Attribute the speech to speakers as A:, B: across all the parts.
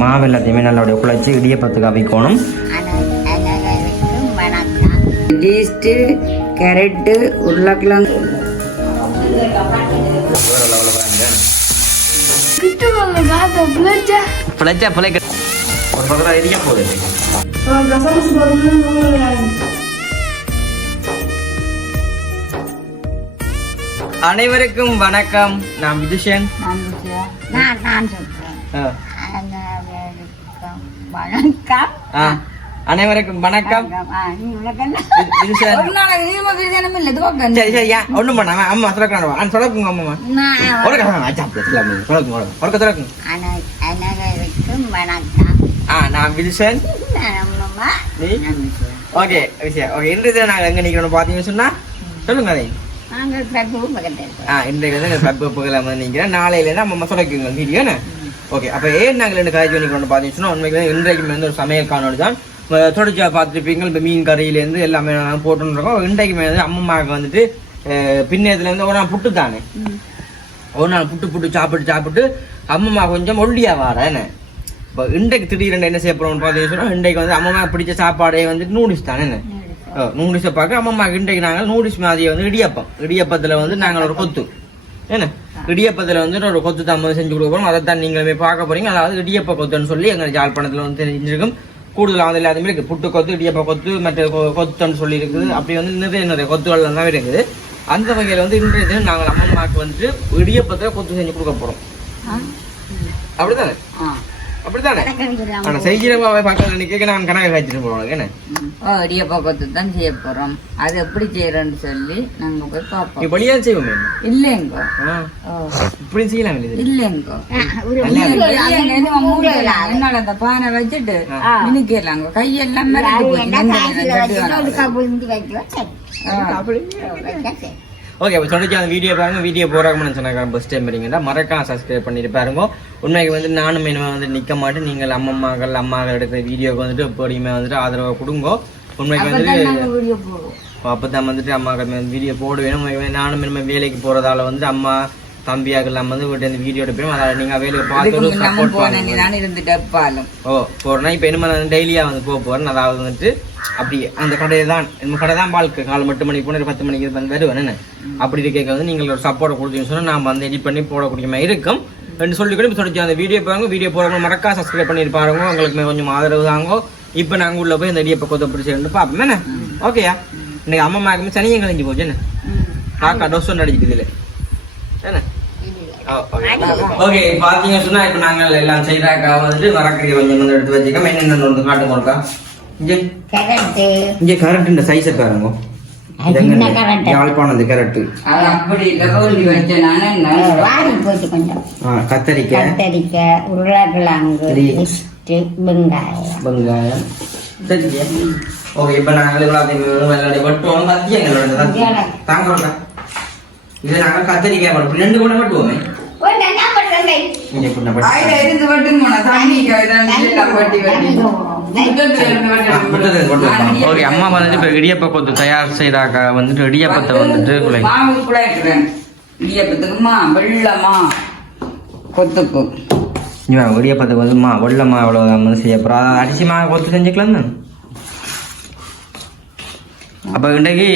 A: மாவு எல்லாத்தையுமே நல்லபடியாக குழைச்சி இடியப்பத்துக்கு அவிக்கணும்.
B: ஈஸ்ட்டு கேரட்டு உருளைக்கிழங்கு.
A: பிழைச்சா பிழைக்க. ஒரு பக்கம் இடிக்க போகுது. அனைவருக்கும் வணக்கம். நான் விதுஷன்.
C: நான் நான் சொல்றேன்.
A: சரி. ஏன் ஒன்றும் பண்ணாம அம்மா சொல்லக்கூடாது அன் சொல்லக்குங்க அம்மா
C: நான் அனைவருக்கும் வணக்கம்.
A: ஆ
C: விஜயா.
A: ஓகே விஷயம் ஓகே இன்றைய நாங்கள் எங்கே நிற்கிறோம் பார்த்தீங்கன்னு சொன்னா சொல்லுங்க அதை.
C: நாங்கள் பிரபு பக்கத்தில்.
A: ஆ இன்றைக்கு நிற்கிறேன் நாளையிலேருந்து நம்ம மசோடைக்குங்க வீடியோ என்ன? ஓகே அப்போ ஏன் நாங்கள் ரெண்டு காய்ச்சி பண்ணிக்கொண்டு பார்த்தீங்கன்னா உண்மைக்கு இன்றைக்கு வந்து ஒரு சமையல் காணொலி தான். தொடர்ச்சியாக பார்த்துருப்பீங்க இப்போ மீன் கறியிலேருந்து எல்லாமே நாங்கள் போட்டுருக்கோம் இன்றைக்கு வந்து அம்மம்மாவுக்கு வந்துட்டு அஹ், பின்னேத்துலேருந்து ஒரு நாள் புட்டு தானே? ஒரு நாள் புட்டு புட்டு சாப்பிட்டு சாப்பிட்டு அம்மம்மா கொஞ்சம் ஒல்லியா வாட என்ன? இப்போ இன்றைக்கு திடீரென்று என்ன செய்ய போகிறோம்னு பார்த்தீங்கன்னு சொன்னால் இன்றைக்கு வந்து அம்மம்மா பிடிச்ச சாப்பாடே வந்துட்டு நூடுல்ஸ் தானே என்ன? நூடுல்ஸை பார்க்க அம்மம்மா இன்றைக்கு நாங்கள் நூடுல்ஸ் மாதிரியை வந்து இடியப்பம். இடியப்பத்தில் வந்து நாங்கள் ஒரு கொத்து. என்ன? இடியப்பத்தில் வந்து ஒரு கொத்து வந்து செஞ்சு கொடுக்க போகிறோம் அதை தான் நீங்களுமே பார்க்க போறீங்க. அதாவது இடியப்ப கொத்துன்னு சொல்லி எங்கள் ஜாழ்ப்பாணத்தில் வந்து தெரிஞ்சிருக்கும். கூடுதலாக வந்து எல்லாத்துமே இருக்குது புட்டு கொத்து இடியப்ப கொத்து மற்ற கொத்துன்னு சொல்லி இருக்குது. அப்படி வந்து நிறைய நிறைய கொத்துகள் தான் இருக்குது. அந்த வகையில் வந்து இன்றைய தினம் நாங்கள் அம்மம்மாவுக்கு வந்துட்டு இடியப்பத்தில் கொத்து செஞ்சு கொடுக்க போகிறோம் அப்படிதானே. அப்படித்தானே?
C: வணக்கம் தெரியாம
A: ஆனா செய்கிறவாவை பார்க்க நினைக்க நான் கணக்கு என்ன
B: தான் செய்ய அது எப்படி செய்யறோம்னு சொல்லி நாங்க போய் பார்ப்போம்.
A: வழியா செய்வோமே
B: இல்லைங்கோ.
A: ஆ,
B: ஓ.
A: இப்படி செய்யலாம்
B: இல்லைங்கோ. என்னால அந்த பானை வச்சுட்டு. மினிக்கிடலாங்க. கையெல்லாம்.
A: ஓகே தொடர்ச்சி அந்த வீடியோ பாருங்க. வீடியோ போறாங்கன்னு சொன்னாங்க ஃபஸ்ட் டைம் வரீங்கன்னா மறக்காம சப்ஸ்கிரைப் பண்ணிட்டு பாருங்க. உண்மைக்கு வந்து நானும் இனிமே வந்து நிக்க மாட்டேன். நீங்கள் அம்மம்மாக்கள் அம்மாக்கள் எடுக்கிற வீடியோக்கு வந்துட்டு எப்படியுமே வந்துட்டு ஆதரவு கொடுங்க. உண்மைக்கு
B: அப்பதான்
A: வந்துட்டு. அப்போ தான் வந்துட்டு அம்மாக்கள் வீடியோ போடுவேன். உண்மைக்கு நானும் இனிமேல் வேலைக்கு போறதால வந்து அம்மா தம்பியாக்கள் நம்ம வந்து வீட்டு வந்து வீடியோ எடுப்பேன். அதாவது நீங்க வேலையை பார்த்து சப்போர்ட் பண்ணுங்க. ஓ போறேன்னா இப்போ இனிமே நான் டெய்லியாக வந்து போக போறேன். அதாவது வந்துட்டு அப்படி அந்த கடையை தான் நம்ம கடை தான் வாழ்க்கை. காலை எட்டு மணிக்கு போன பத்து மணிக்கு வந்து வருவேன். என்ன? அப்படி இருக்க வந்து நீங்கள் ஒரு சப்போர்ட் கொடுத்தீங்கன்னு சொன்னால் நான் வந்து எடிட் பண்ணி போடக்கூடிய மாதிரி இருக்கும். ரெண்டு சொல்லி கூட இப்போ சொல்லி அந்த வீடியோ பாருங்க. வீடியோ போகிறவங்க மறக்கா சப்ஸ்கிரைப் பண்ணி பாருங்க. உங்களுக்கு கொஞ்சம் ஆதரவு தாங்க. இப்போ நாங்கள் உள்ள போய் இந்த இடியப்ப கொத்த பிடிச்சி ரெண்டு பார்ப்போம். என்ன? ஓகேயா இன்னைக்கு அம்மா மேக்குமே சனியும் கழிஞ்சு போச்சு. என்ன? காக்கா டோஸ் ஒன்று அடிக்குது இல்லை என்ன? ஓகே பாத்தீங்க சொன்னா இப்ப நாங்கள் எல்லாம் செய்யறாக்கா வந்துட்டு வரக்கறி கொஞ்சம் வந்து எடுத்து வச்சுக்கோம் என்னென்ன வந்து காட்டு கொடுக்கா இங்க. இங்க கரெக்ட் இந்த சைஸை பாருங்க? யாழ்ப்பாணம் கரெக்ட்
B: அது அப்படி இல்ல, கவுளி வச்சேன்
C: போட்டு கொஞ்சம்.
A: கத்தரிக்காய்
C: கத்தரிக்காய் உருளைக்கிழங்கு வெங்காயம்.
A: வெங்காயம். சரிங்க. ஓகே இப்ப நாங்கள் எல்லாத்தையும் வெட்டுவோம்.
C: இங்கேடா.
A: தாங்க. இது நாங்கள் கத்தரிக்காய் வெட்டுவோம் ரெண்டு கூட வெட்டுவோமே.
C: ஒரு.
A: இங்க புண்ண
B: ஆயில இருந்து வெட்டி.
A: ஓகே அம்மா வந்துட்டு இப்போ இடியப்ப கொத்து தயார் செய்தாக்க? வந்துட்டு இடியப்பத்தை வந்துட்டு குலை
B: மாவு குழைக்கிறேன் இடியப்பத்துக்கு மா வெள்ளமா கொத்துக்கு
A: இவன் இடியப்பத்துக்கு வந்து மா வெள்ளமா வந்து செய்ய போகிறோம் அரிசி மா கொத்து செஞ்சுக்கலாம். தான் அப்போ இன்றைக்கு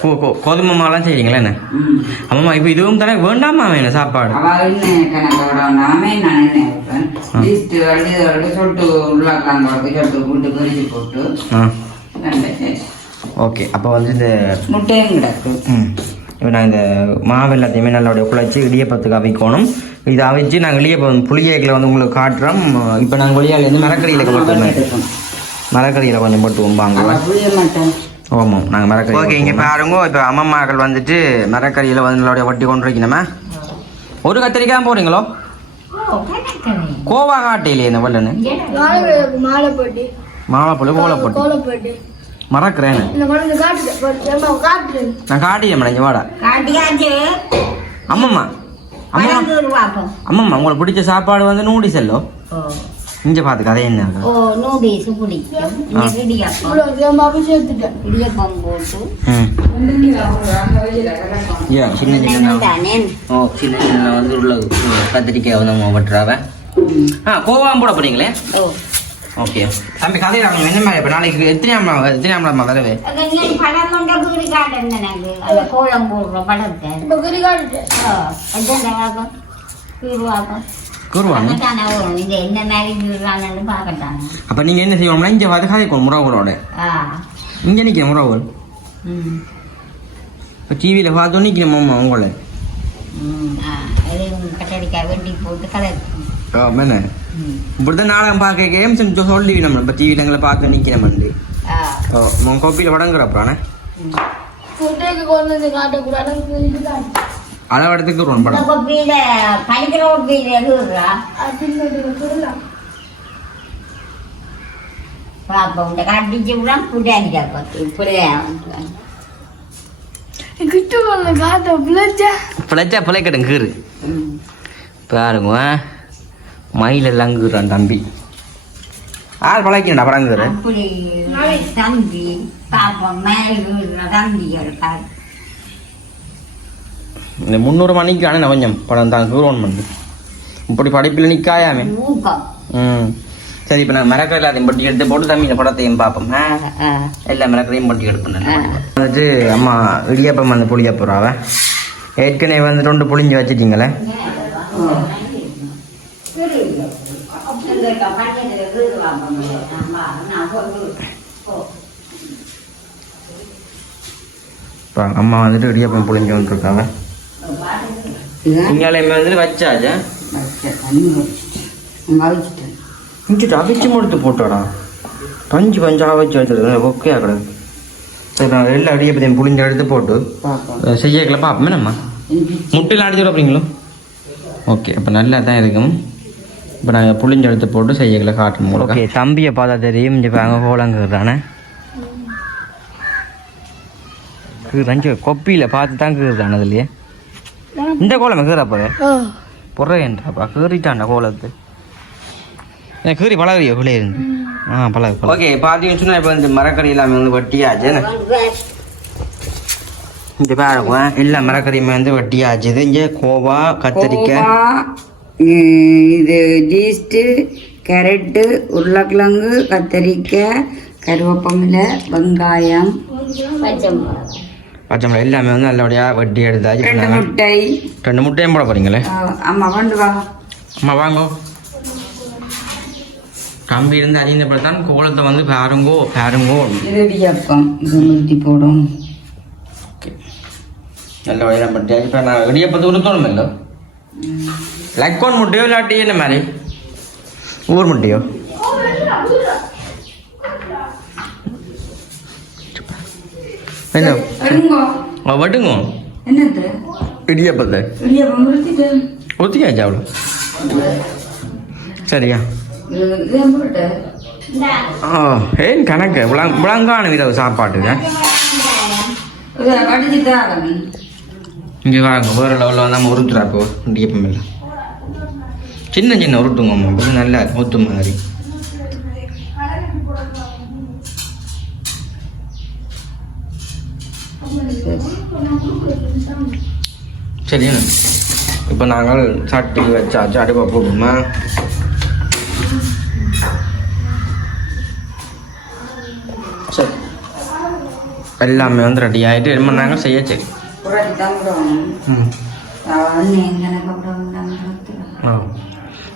A: கோ- கோ- கோதுமை மாலாம் செய்றீங்களா என்ன. ஆமாம்மா இப்போ இதுவும் தானே வேண்டாமா என்ன சாப்பாடு ஓகே அப்போ வந்து இந்த
B: முட்டையும் கிடக்கு.
A: இப்போ நான் இந்த மாவு எல்லாத்தையுமே நல்லபடியாக குழைச்சி இடியப்பத்துக்கு அவிக்கணும். இதை அவிச்சு நாங்கள் இடியப்பம் புளியைகளை வந்து உங்களுக்கு காட்டுறோம். இப்போ நாங்கள் வெளியாலேருந்து மரக்கறியில் போட்டுருந்தோம் மரக்கறியில் கொஞ்சம் போட்டு வாங்குவோம் ஆமாம் நாங்கள் மரக்கறி ஓகே இங்கே பாருங்க. இப்போ அம்மம்மாக்கள் வந்துட்டு மரக்கறியில் வந்து வட்டி கொண்டு வைக்கணுமா ஒரு கத்திரிக்காய் போடுறீங்களோ?
C: ஓ, கணக்கணி.
A: கோவா காட்டையிலே இந்த வல்லன்னு
D: நாளைக்கு மாலை போட்டு
A: மாவாப்பழம் கோலப்பட்டு
D: கோலை போட்டு
A: மறக்கிறேன் நான் காட்டிட்டேன் மேடம் வாடா. அம்மம்மா அம்மம்மா. அம்மம்மா உங்களுக்கு பிடிச்ச சாப்பாடு வந்து நூடி செல்லோ
C: ஓ,
A: இங்கே பார்த்து கதை என்ன?
C: ஓ, நூடுல்ஸ் பிடிக்கும். இந்த இடியாப்பம்.
D: இவ்வளோ தேம்பாவும் சேர்த்துட்டேன்
C: இடியாப்பம் போட்டு
A: ம் ஏன் சின்ன சின்ன ஓ சின்ன சின்ன வந்து உள்ள கத்திரிக்காய் வந்து வெட்டுறாவ ஆ கோவாம் போட போறீங்களே?
C: ஓ.
A: ஓகே. தம்பி கதை என்ன மாதிரி இப்போ நாளைக்கு எத்தனையாம் நாள் எத்தனையாம் நாள் வரவே
C: படம் கொண்ட எனக்கு அந்த கோலம் போடுற படத்தை எத்தனை
A: கூறுவாங்க அப்போ நீங்கள் என்ன செய்வோம்னா இங்கே வந்து கதைக்கணும் முறவுகளோட.
C: ஆ.
A: இங்கே நிற்கிற முறவுகள்.
C: ம்.
A: இப்போ டிவியில் பார்த்தோம் நிற்கிறோம் உங்களை.
C: ம் ஆ. அது கட்டடிக்காய் வெட்டி போட்டு கதை
A: என்ன
C: ம்.
A: இப்படிதான் நாடகம் பார்க்க கேம்ஸ் சொல்லி நம்ம இப்போ டிவியில் எங்களை பார்த்து நிற்கிறோம்
C: ஆ.
A: ஓ உன் கோப்பியில்
D: காட்டக்கூடாது. காட்டு
A: அளவடத்துக்கு ஒரு படம் பிழைச்சா? பிழைக்கட்டும் கீறு. பாருங்க மயில் எல்லாம் கீறான் தம்பி. ஆள் பழைக்கண்டா படங்குற
C: அப்படி தம்பி பாப்போம் மேலே தம்பி இருக்காரு.
A: இந்த முந்நூறு மணிக்கான கொஞ்சம் படம் தான் பண்ணு. இப்படி படிப்பில் நிற்காயாமே ம். சரி இப்போ நான் மிரக்கல் எல்லாத்தையும் பட்டி எடுத்து போட்டு தம்பி இந்த படத்தையும் பார்ப்போம்? எல்லா மிரக்கலையும் பட்டி எடுப்பேன் வந்துட்டு அம்மா இடியப்பம் வந்து புளிய போகிறாவ ஏற்கனவே வந்து ரெண்டு புளிஞ்சு வச்சிட்டீங்களே. அம்மா வந்துட்டு இடியப்பம் புளிஞ்சு வந்துருக்காங்க இங்காலையுமே வந்துட்டு வச்சாச்சா இங்கே அவிச்சு முடித்து போட்டாடா பஞ்சு பஞ்சாக வச்சு வச்சிருக்கேன் ஓகே சரி நான் எல்லா இடியப்பத்தையும் புளிஞ்சு எடுத்து போட்டு செய்யக்கல பார்ப்போமே நம்ம முட்டையில் அடிச்சு விடப்பீங்களோ ஓகே அப்போ நல்லா தான் இருக்கும் இப்போ நாங்கள் புளிஞ்சு எடுத்து போட்டு செய்யக்கல காட்டணும் ஓகே தம்பியை பார்த்தா தெரியும் இப்போ அங்கே கோலங்கிறானே கீறஞ்சு கொப்பியில் பார்த்து தான் கீறுதானே அதுலையே இந்த கோலம் கீறப்போ பொறையன்றாப்பா கீறிட்டான்டா கோலத்து. ஏன் கீறி பழகிறியோ உள்ளே இருந்து? ஆ பழகு ஓகே பார்த்தீங்கன்னு சொன்னால் இப்போ இந்த மரக்கறி எல்லாமே வந்து வெட்டியாச்சு இந்த பாருங்க எல்லா மரக்கறியுமே வந்து வெட்டியாச்சு. இது இங்கே கோவா கத்தரிக்காய்
B: இது ஜீஸ்ட்டு கேரட்டு உருளைக்கிழங்கு கத்தரிக்காய் கருவேப்பமில்லை வெங்காயம்.
C: பச்சை
A: பச்சை மிளகாய் எல்லாமே வந்து நல்லபடியாக வெட்டி எடுத்தாச்சு
B: ரெண்டு முட்டை.
A: ரெண்டு முட்டையும் போட போறீங்களே?
B: ஆ, அம்மா கொண்டு வா.
A: அம்மா வாங்கோ. கம்பி இருந்து அறிந்தபடி கோலத்தை வந்து பாருங்கோ பாருங்கோ.
B: இடியாப்பம் இது போடும்.
A: நல்ல வழியாக பட்டியாச்சு இப்போ நான் இடியப்பத்து உடுத்தணும் இல்லை லக்கோன் முட்டையோ இல்லாட்டி என்ன மாதிரி? ஊர் முட்டையோ? என்ன? வட்டுங்க இடியப்பத்தை. ஒத்தியாச்சு அவ்வளோ சரியா? ஏன் கணக்கு? விளங் விளங்கான வித சாப்பாட்டுங்க இங்கே வாங்க வேறு லெவலில் வந்து நம்ம உருட்டுறா இப்போ. இடியப்பம் இல்லை. சின்ன சின்ன உருட்டுங்க அம்மா இது நல்லா ஊத்து மாதிரி. சரியா இப்போ நாங்கள் சட்டி வச்சாச்சு அடுப்பை போடுமா சரி. எல்லாமே வந்து ரெடி ஆகிட்டு என்ன பண்ணாங்க செய்ய சரி.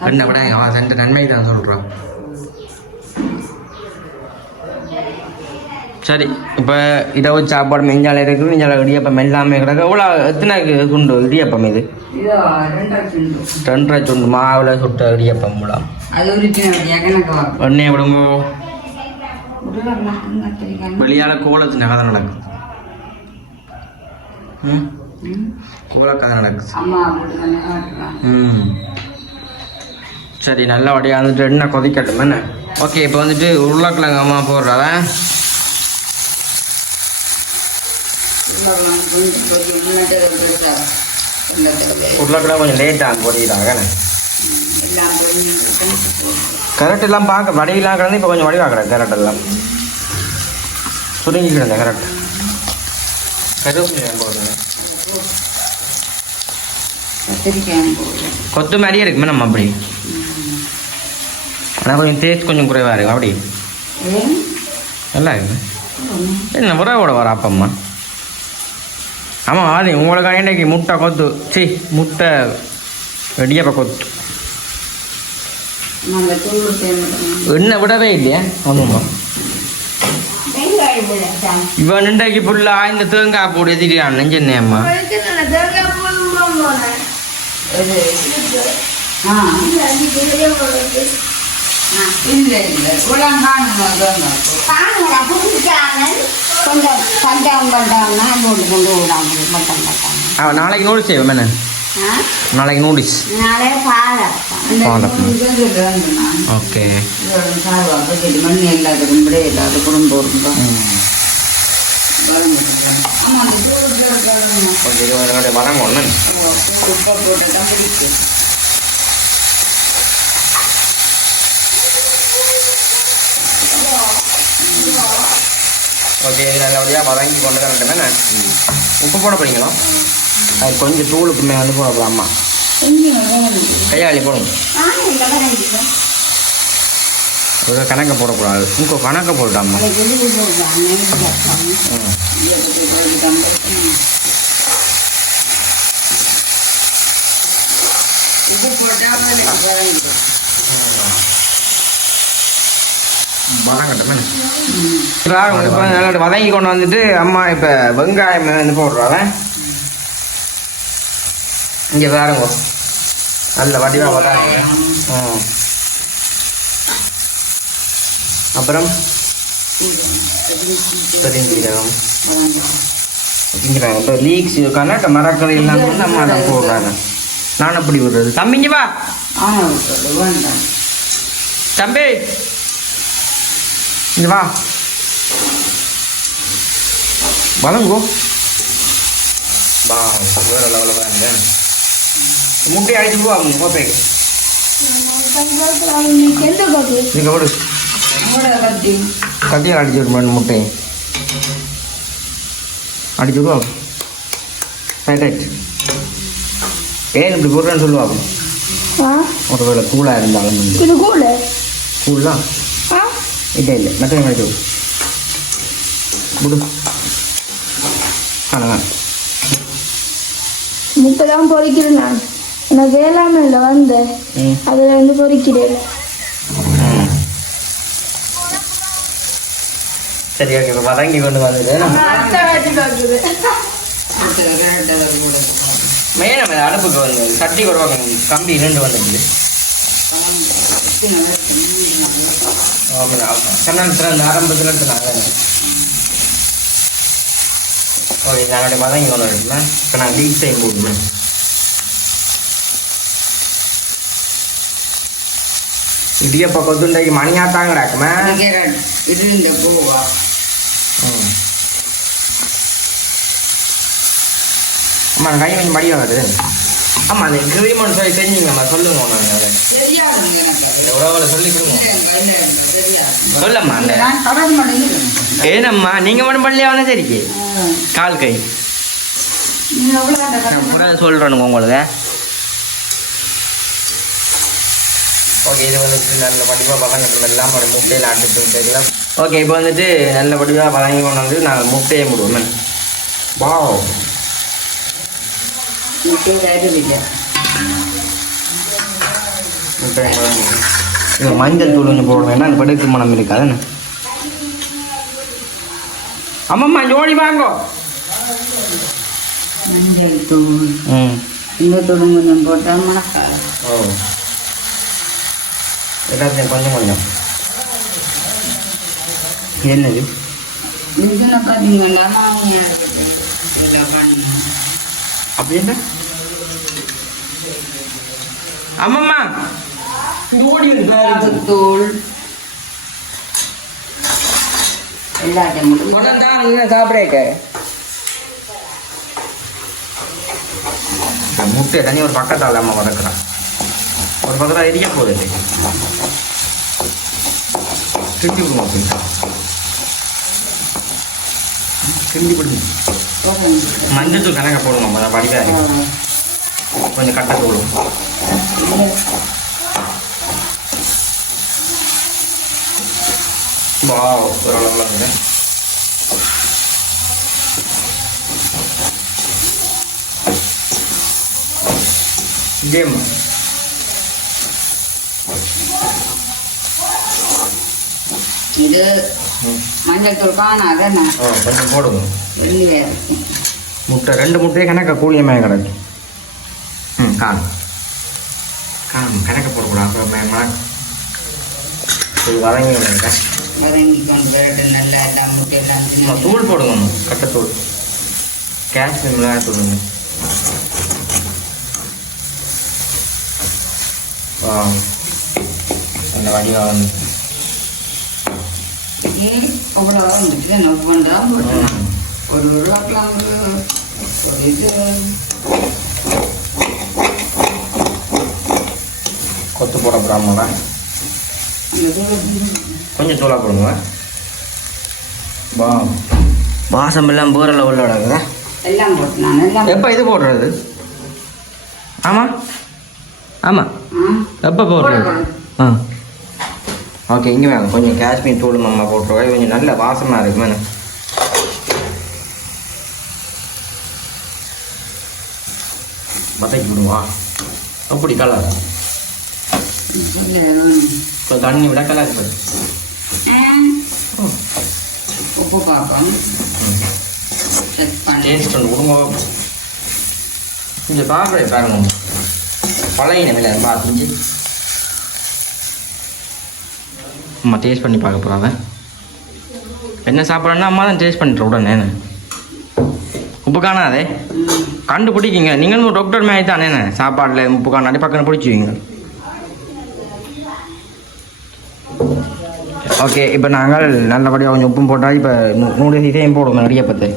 A: என்ன விட ரெண்டு நன்மை தான் சொல்கிறோம் சரி இப்போ இதை வச்சு சாப்பாடு மெஞ்சால இருக்குது மெஞ்சால இடியப்பம் எல்லாமே கிடக்கு. எவ்வளோ எத்தனை துண்டு இடியப்பம் இது?
B: ரெண்டரை சிண்டு
A: மாவில் சுட்ட இடியப்பம்
B: வரும்
A: எண்ணெய் விடுங்கோ. வெளியால் கோலத்தின கதை நடக்குது. ம்?
B: ம்.
A: கோலக்கதை நடக்குது. ம். சரி நல்லபடியாக வந்துட்டு எண்ணெய் கொதிக்கட்டும் என்ன? ஓகே இப்போ வந்துட்டு உருளைக்கிழங்கு அம்மா போடுறவன்
B: உருளைக்கிழங்கு கொஞ்சம்
A: லேட்டாக
B: கொஞ்சம்
A: கரெக்ட் எல்லாம் பார்க்க வடிவெல்லாம் கிடந்து இப்போ கொஞ்சம் வடிவாக கிடக்கு கரெக்ட் எல்லாம். சுருங்கி கிடந்த கரெக்ட் கருவேப்பிலை
B: போடுறேன்
A: கொத்து மாதிரியே இருக்குமே நம்ம அப்படி. ஆனால் கொஞ்சம் டேஸ்ட் கொஞ்சம் குறைவாக இருக்கும் அப்படி. நல்லா இருக்கு என்ன புறாவோட வர அப்பம்மா ஆமாம் அது உங்களுக்கு இன்னைக்கு முட்டை கொத்து. சி முட்டை வெடியப்ப கொத்து. எண்ணெய் விடவே இல்லையா ஆமாம்மா இவன் இன்றைக்கு ஃபுல்லாக இந்த தேங்காய் போட்டு எதிரியான்
D: நான் தேங்காய்
B: இல்லை இல்லை
C: புரிஞ்சுக்காம கொஞ்சம் பஞ்சம் பண்றாங்கன்னா போட்டு கொண்டு விடாம பட்டம் பட்டம்
A: அவன் நாளைக்கு நூடுல்ஸ் செய்வோம் என்ன நாளைக்கு நூடுல்ஸ் ஓகே
B: எல்லாத்துக்கும் இப்படி இல்லாத குடும்பம் இருக்கும்
A: ஒன்று
B: உப்பை போட்டு தான் பிடிக்கும்
A: ஓகே இது நல்லபடியாக வதங்கி கொண்டு வரட்டுமே உப்பு போட போறீங்களா? அது கொஞ்சம் தூளுக்கு மேலே வந்து போட அம்மா. கையாளி போடும் ஒரு கணக்கை போடக்கூடாது. உங்க கணக்கை போட்டுட்டாம்மா
B: உப்பு போட்டால்
A: வதங்கட்டுமே. வதங்கி கொண்டு வந்துட்டு அம்மா இப்போ வெங்காயம் வந்து போடுறாங்க? இங்கே பாருங்க. நல்ல வடிவாக வதங்க ம் அப்புறம்? பெருஞ்சீரகம். இங்கிறாங்க இப்போ லீக்ஸ் கண்ணாட்ட மரக்கறி எல்லாம் வந்து அம்மா அதை போடுறாங்க. நான் அப்படி விடுறது? தம்பிங்க வா. தம்பி. இங்க வா. வளங்கோ வா வேற லெவலில் வாங்க முட்டையை அடிச்சு போ அவங்க
D: காப்பி
A: இதுக்கு விடு. கத்தியால் அடிச்சு விடுமா முட்டையை அடிச்சு விடுவா ரைட் ரைட் ஏன் இப்படி போடுறேன்னு சொல்லுவாங்க
D: ஆ?
A: ஒரு வேளை கூலாக இருந்தாலும். கூலாம்
D: ஆ
A: இல்லை இல்லை மற்ற அடிச்சு விடு விடு காண
D: முட்டை தான் பொறிக்கிறேன் நான் நான் வேளாண்மையில் வந்தேன் அதில் வந்து பொறிக்கிறேன்
A: சரி ஓகே வதங்கி கொண்டு வந்தது நம்ம அடுப்புக்கு வந்து சட்டி வருவாங்க கம்பி ரெண்டு வந்துடுது இருந்து நாங்கள் ஓகே நான் வதங்கி கொண்டு வரேன் இப்போ நான் லீக் செய்ய போடுவேன் இடியப்பா கொத்துண்டைக்கு மணியாத்தாங்க கிடக்குமே
B: கேரட் இது இந்த பூவா?
A: அம்மா கை கொஞ்சம் மடியாக வருது. ஆமாம் அந்த கிரீமன் சொல்லி செஞ்சீங்கம்மா சொல்லுங்க. உறவுல சொல்லி சொல்லம்மா அந்த ஏனம்மா நீங்கள் மட்டும் பண்ணலையா வந்து சரிக்கு? கால் கை. சொல்கிறேனுங்க உங்களுக்கு ஓகே இது வந்துட்டு நல்ல படிப்பாக பசங்க எல்லாம் ஒரு முட்டையில் அடிச்சு விட்டுக்கலாம் ஓகே இப்போ வந்துட்டு நல்ல படிப்பாக பழங்கி கொண்டு வந்து நாங்கள் முட்டையை முடுவோம் வா
B: முட்டை இல்லை
A: முட்டையை பழங்கி இது மஞ்சள் தூள் கொஞ்சம் போடுவேன் ஏன்னா படுக்கு மனம் இருக்காதுன்னு அம்மம்மா ஜோடி வாங்கோ.
B: மஞ்சள் தூள்.
A: ம்.
B: இந்த தூள் கொஞ்சம் மணக்காது
A: ஓ. எல்லாத்தையும் கொஞ்சம் கொஞ்சம். என்னது?
B: இதுல பார்த்தீங்கன்னா மாமியார் எல்லாம் பண்ணி
A: அப்படி என்ன? அம்மம்மா இங்க ஓடி வந்து
B: தூள் எல்லாத்தையும்
A: சாப்பிடேக்க முட்டை தனி ஒரு பக்கத்தால் அம்மா வதக்குறான் ஒரு பக்கத்தில் எரிய போகுது. கிண்டி விடுவோம் அப்படி. கிண்டி விடுங்க மஞ்சள் தூள் கணக்க போடுங்க அம்மா படிக்காது கொஞ்சம் கட்ட தூளும் வாவ் ஒரு அளவில் வந்து கேம்
B: இது மஞ்சள் தூள் நான்.
A: ஆ கொஞ்சம் போடுங்க.
B: வெளியே இருக்கு
A: முட்டை ரெண்டு முட்டையே கணக்க கூலியமாக கிடக்கு. ம் காணும். காணும் கணக்க போடக்கூடாது. அப்புறம் பயமா இது வதங்கி நினைக்கிறேன்
B: வதங்கி கொண்டு நல்லா எல்லாம் முட்டை எல்லாம்.
A: தூள் போடுங்க கட்டத்தூள். காஷ்மீர் மிளகாய் தூளுங்க அந்த வடிவம் வந்து
B: ஏன் அவ்வளோ வந்துட்டு நோட். ஒரு ஒரு இது
A: கொத்து போட போடாமல
B: தூள்
A: கொஞ்சம் தூளாக போடுங்க. வா. வாசம் எல்லாம் போகிற லெவலில் கிடக்குதா
B: எல்லாம் போட்டு நான்
A: எப்போ இது போடுறது? ஆமாம் ஆமாம் எப்போ போடுறது?
B: போடுறேன்.
A: ஆ. ஓகே இங்கே வாங்க. கொஞ்சம் காஷ்மீர் தூள் மாமா போட்டுருவா கொஞ்சம் நல்ல வாசமாக இருக்கு மேடம். வதக்கி விடுவா. அப்படி கலர் இப்போ தண்ணி விட கலர்
B: உப்பு பார்ப்போம்
A: டேஸ்ட் ஒன்று கொடுங்க. கொஞ்சம் பார்க்குறேன் பாருங்க. பழைய நிலையில பார்த்துச்சு அம்மா டேஸ்ட் பண்ணி பார்க்க போகிறாங்க என்ன சாப்பிட்றேன்னா அம்மா தான் டேஸ்ட் பண்ணிட்டு உடனே. உப்பு காணாதே. கண்டுபிடிக்கிங்க. நீங்களும் டாக்டர் மாதிரி தானே சாப்பாட்டில் உப்பு காணாடி பக்கம் பிடிச்சிவிங்க ஓகே இப்போ நாங்கள் நல்லபடியாக கொஞ்சம் உப்பும் போட்டால் இப்போ நூறு இதையும் போடுங்க இடியப்பத்தை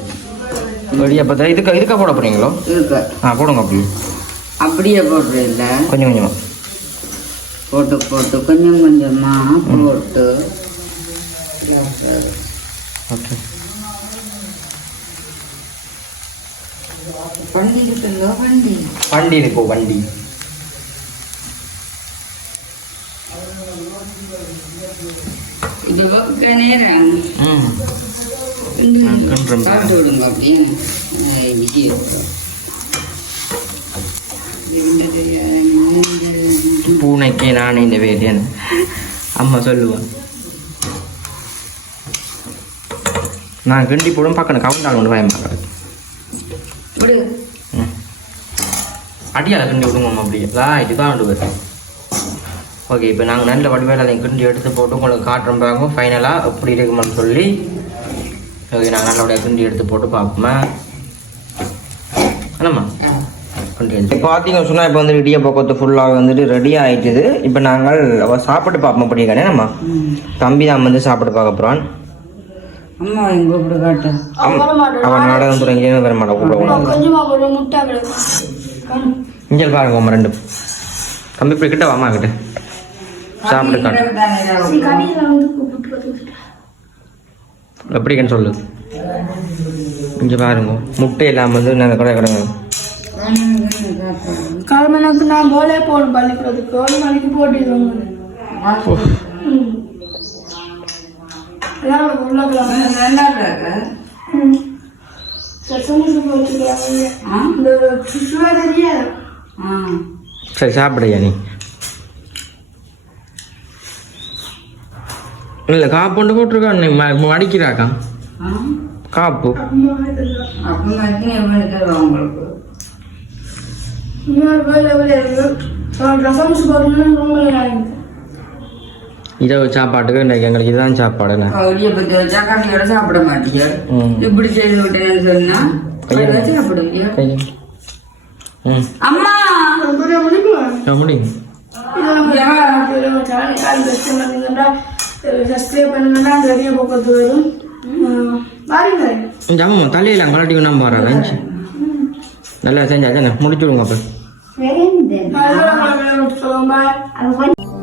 A: இடியப்பத்தை இதுக்கு இதுக்க போட போகிறீங்களோ
B: இருக்கு
A: ஆ போடுங்க அப்படி
B: அப்படியே இல்லை?
A: கொஞ்சம் கொஞ்சமாக
B: போட்டு போட்டு கொஞ்சம் கொஞ்சமா போட்டு.
A: ஓகே.
B: வண்டி இருக்குல்ல வண்டி.
A: வண்டி இருக்கோ வண்டி.
B: இது வக்க நேரம்.
A: ம். நான் கிண்டுறேன்.
B: சாப்பிட்டு விடுங்க அப்படியே. விஜய்
A: பூனைக்கு நான் இந்த வேதியன் அம்மா சொல்லுவேன் நான் கிண்டி போடும் பார்க்கணும் கவுண்டால் ஒன்று பயமாக கிடக்கு
B: விடு.
A: ம். அடியால் கிண்டி விடுங்க அம்மா அப்படியே. இதுதான் ரெண்டு பேர் ஓகே இப்போ நாங்கள் நல்ல வடிவேல அதை கிண்டி எடுத்து போட்டு உங்களுக்கு காட்டுறோம் பாருங்க. ஃபைனலாக எப்படி இருக்குமான்னு சொல்லி. ஓகே நாங்கள் நல்லபடியாக கிண்டி எடுத்து போட்டு பார்ப்போமா. என்னம்மா? இப்போ பார்த்தீங்கன்னு சொன்னால் இப்போ வந்து இடிய பக்கத்து ஃபுல்லாக வந்துட்டு ரெடி ஆயிட்டுது. இப்போ நாங்கள் அவ சாப்பிட்டு பார்ப்போம் அப்படியே நம்ம? தம்பி தான் வந்து சாப்பிட்டு பார்க்க போகிறான்
B: அம்மா எங்க கூப்பிட காட்டு.
A: அவன் நாடகம் துறைங்க வர மாட்டான் கூப்பிட
D: கொஞ்சமா போடுற முட்டை கிடக்கு
A: இங்கே பாருங்க ரெண்டு. தம்பி இப்படி கிட்ட வாமா கிட்ட. சாப்பிட்டு காட்டு. சொல்லு. இங்கே பாருங்க முட்டை இல்லாமல் வந்து நாங்கள் கடை கடை
D: கிழமைக்கு நான் போலே போகணும் பள்ளிக்கூடத்துக்கு ஒரு மணிக்கு போட்டிடுவாங்க ம். எல்லாம் உள்ள கிழமை
B: நல்லா இருக்கு
D: சசமுக்கு போட்டுக்கிறாங்க
B: ஆ?
D: இந்த சுற்றுலா தெரியாது
B: ஆ
A: சரி சாப்பிடுயா நீ இல்லை காப்பு போட்டிருக்கா நீ மடிக்கிறாக்கா காப்பு
B: அப்போ உங்களுக்கு?
A: இரவு சாப்பாட்டுக்கு இன்னைக்கு எங்களுக்கு இதுதான் சாப்பாடு என்ன?
B: கவுளியை பற்றி வச்சா சாப்பிட மாட்டீங்க இப்படி செய்து விட்டேன்னு சொன்னா அம்மா!
A: ஜாமா தலையெல்லாம் கலட்டி நம்ம வர லஞ்ச் நல்லா செஞ்சா தானே முடிச்சு விடுங்க அப்போ.
C: வேற என்ன
D: நல்ல சொல்லுங்க
C: அது கொஞ்சம்